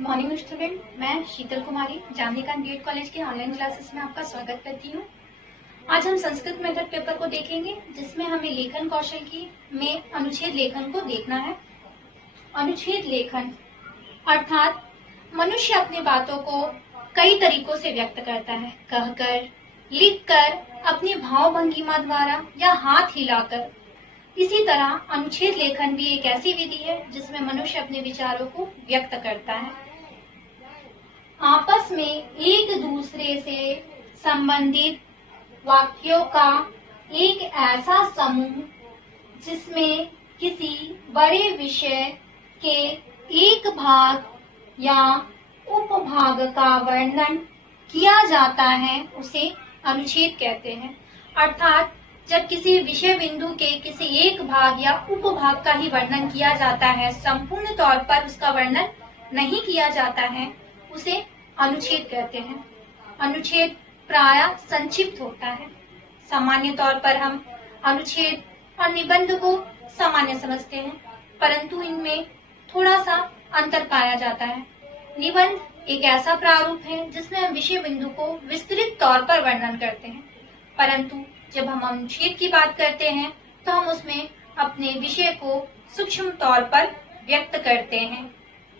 Good morning student, मैं शीतल कुमारी जामनीकांत BEd college के online classes में आपका स्वागत करती हूँ। आज हम संस्कृत मेथड पेपर को देखेंगे, जिसमें हमें लेखन कौशल की में अनुच्छेद लेखन को देखना है। अनुच्छेद लेखन अर्थात मनुष्य अपनी बातों को कई तरीकों से व्यक्त करता है, कहकर, लिखकर, अपनी भाव भंगिमा द्वारा या हाथ हिलाकर। इसी तरह अनुच्छेद लेखन भी एक ऐसी विधि है जिसमें मनुष्य अपने विचारों को व्यक्त करता है। आपस में एक दूसरे से संबंधित वाक्यों का एक ऐसा समूह जिसमें किसी बड़े विषय के एक भाग या उपभाग का वर्णन किया जाता है, उसे अनुच्छेद कहते हैं। अर्थात जब किसी विषय बिंदु के किसी एक भाग या उपभाग का ही वर्णन किया जाता है, संपूर्ण तौर पर उसका वर्णन नहीं किया जाता है, उसे अनुच्छेद कहते हैं। अनुच्छेद प्रायः संक्षिप्त होता है। सामान्य तौर पर हम अनुच्छेद और निबंध को सामान्य समझते हैं, परंतु इनमें थोड़ा सा अंतर पाया जाता है। निबंध एक ऐसा प्रारूप है जिसमें हम विषय बिंदु को विस्तृत तौर पर वर्णन करते हैं, परंतु जब हम अनुच्छेद की बात करते हैं तो हम उसमें अपने विषय को सूक्ष्म तौर पर व्यक्त करते हैं।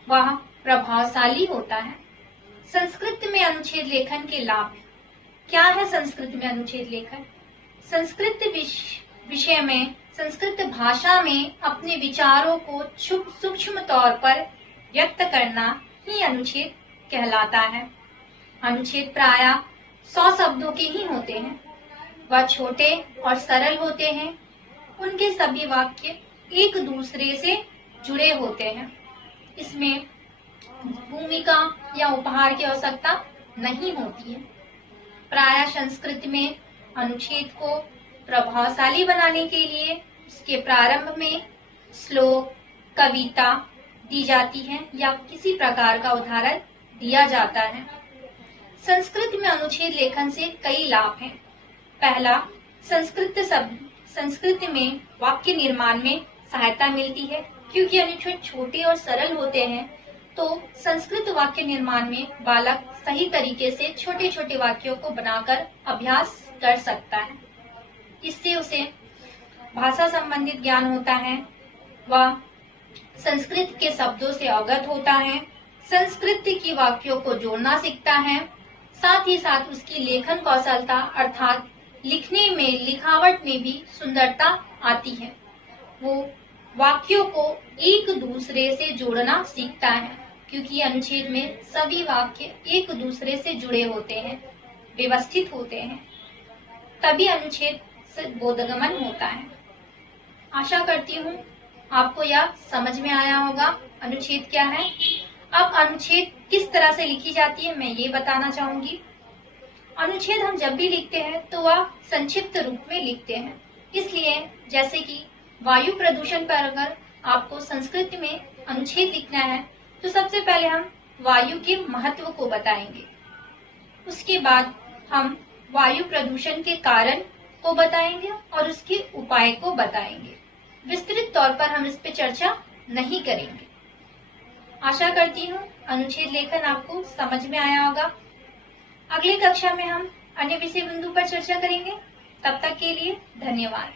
वह प्रभावशाली होता है। संस्कृत में अनुच्छेद लेखन के लाभ क्या है? संस्कृत में अनुच्छेद लेखन संस्कृत विषय में, संस्कृत भाषा में अपने विचारों को सूक्ष्म तौर पर व्यक्त करना ही अनुच्छेद कहलाता है। अनुच्छेद प्रायः 100 शब्दों के ही होते हैं। वह छोटे और सरल होते हैं। उनके सभी वाक्य एक दूसरे से जुड़े होते हैं। इसमें भूमिका या उपहार की आवश्यकता नहीं होती है। प्रायः संस्कृत में अनुच्छेद को प्रभावशाली बनाने के लिए उसके प्रारंभ में श्लोक, कविता दी जाती है या किसी प्रकार का उदाहरण दिया जाता है। संस्कृत में अनुच्छेद लेखन से कई लाभ हैं। पहला, संस्कृत में वाक्य निर्माण में सहायता मिलती है। क्योंकि अनुच्छेद छोटे और सरल होते हैं, तो संस्कृत वाक्य निर्माण में बालक सही तरीके से छोटे छोटे वाक्यों को बनाकर अभ्यास कर सकता है। इससे उसे भाषा संबंधित ज्ञान होता है। वह संस्कृत के शब्दों से अवगत होता है, संस्कृत की वाक्यों को जोड़ना सीखता है। साथ ही साथ उसकी लेखन कौशलता अर्थात लिखने में, लिखावट में भी सुंदरता आती है। वो वाक्यों को एक दूसरे से जोड़ना सीखता है, क्योंकि अनुच्छेद में सभी वाक्य एक दूसरे से जुड़े होते हैं, व्यवस्थित होते हैं, तभी अनुच्छेद से बोधगमन होता है। आशा करती हूँ आपको यह समझ में आया होगा अनुच्छेद क्या है। अब अनुच्छेद किस तरह से लिखी जाती है, मैं ये बताना चाहूंगी। अनुच्छेद हम जब भी लिखते हैं तो वह संक्षिप्त रूप में लिखते हैं। इसलिए जैसे कि वायु प्रदूषण पर अगर आपको संस्कृत में अनुच्छेद लिखना है तो सबसे पहले हम वायु के महत्व को बताएंगे। उसके बाद हम वायु प्रदूषण के कारण को बताएंगे और उसके उपाय को बताएंगे। विस्तृत तौर पर हम इस पे चर्चा नहीं करेंगे। आशा करती हूँ अनुच्छेद लेखन आपको समझ में आया होगा। अगली कक्षा में हम अन्य विषय बिंदु पर चर्चा करेंगे। तब तक के लिए धन्यवाद।